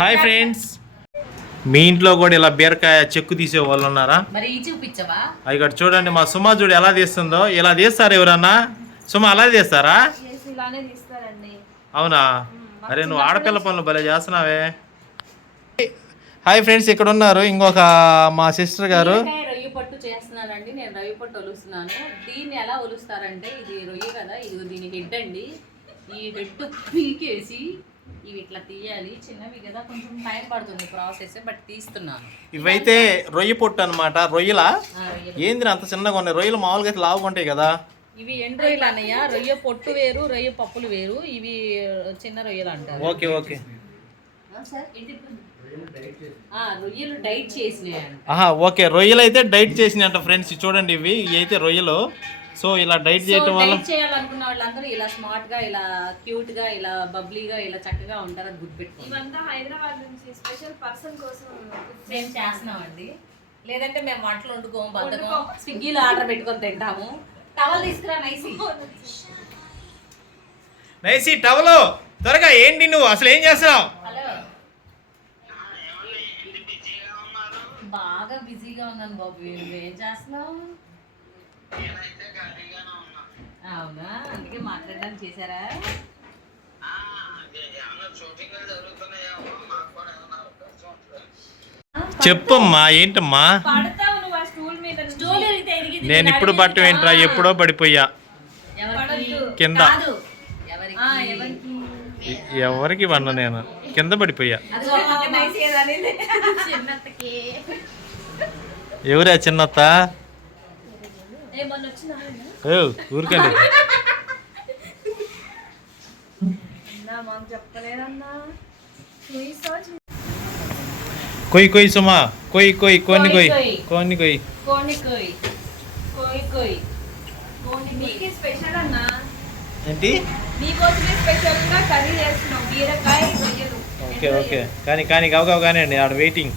Hi friends, మీ ఇంట్లో కూడా ఇలా బీరకాయ చెక్కు తీసే వాళ్ళు ఉన్నారా? మరి చూపించవా? ఇక్కడ చూడండి, మా సుమా చూడు ఎలా తీస్తుందో. ఇలా తీస్తారు ఎవరన్నా? సుమా అలా తీస్తారా? అవునా? అరే నువ్వు ఆడపిల్ల పనులు భలే చేస్తున్నావే. హాయ్ ఫ్రెండ్స్, ఇక్కడ ఉన్నారు ఇంకొక మా సిస్టర్ గారు. రొయ్య పట్టు చేస్తున్నానండి. నేను రొయ్య పట్టు ఒలుస్తున్నాను. దీన్ని ఎలా ఒలుస్తారంటే, ఇది రొయ్య కదా, ఇది దీని హెడ్ అండి. ఈ హెడ్ పీకేసి ఇవి ఇట్లా తీయాలి. చిన్నవి కదా, కొంచెం టైం పడుతుంది ప్రాసెస్, బట్ తీస్తున్నాను. ఇవైతే రొయ్య పొట్టు అనమాట. రొయ్యలా? ఏంది అంత చిన్నగా ఉన్నాయి? రొయ్యలు మామూలుగా అయితే లావుగా ఉంటాయి కదా. ఇవి ఎండు రొయ్యలు అన్నయ్య. రొయ్య పొట్టు వేరు, రొయ్య పప్పులు వేరు. ఇవి చిన్న రొయ్యలు అంటారు. Okay okay. రొయ్యలు డైట్ చేసినాయి. ఓకే, రొయ్యలు అయితే డైట్ చేసినాయంట ఫ్రెండ్స్. చూడండి, ఇవి అయితే రొయ్యలు. సో ఇలా డైట్ చేయడం వల్ల చేయాలనుకున్న వాళ్ళందరూ ఇలా స్మార్ట్ గా, ఇలా క్యూట్ గా, ఇలా బబ్లీగా, ఇలా చక్కగా ఉంటారని గుర్తుపెట్టుకోండి. ఇవంతా హైదరాబాద్ నుంచి స్పెషల్ పర్సన్ కోసం మేము చేస్తున్నామండి. లేదంటే మేము వంటలు వండుకోము, బద్దకం. స్విగ్గీలో ఆర్డర్ పెట్టుకొని తింటాము. టవల్ తీసుకురా నైసి. నైసి టవల్ త్వరగా. ఏంటి నువ్వు అసలు ఏం చేస్తున్నావు? హలో, బాగా బిజీగా ఉన్నాను బాబు. ఏం చేస్తున్నావు? అవునా, అందుకే మాట్లాడడానికి చేశారా? చెప్పమ్మా, ఏంటమ్మా? పడతావు నువ్వు ఆ స్టూల్ మీద. నేను ఇప్పుడు పట్టం ఏంట్రా, ఎప్పుడో పడిపోయా కింద. ఎవరికి వన్న, నేను కింద పడిపోయా. ఎవరా చిన్నత్త? ఊరికండి. కొయ్యి కొయ్యి సుమా, కొయ్యి కొయ్యి, కొన్ని కొయ్యి, కొన్ని కొయ్యి, కోని కొయ్యి, కోయి కొయ్యి. స్పెషల్ అన్నా ఏంటి? మీకోసమే స్పెషల్ గా కర్రీ చేస్తున్నాం, బీరకాయ రొయ్యలు. ఓకే ఓకే, కానీ కానీ గవగవ కానీ అండి, ఆడ వెయిటింగ్.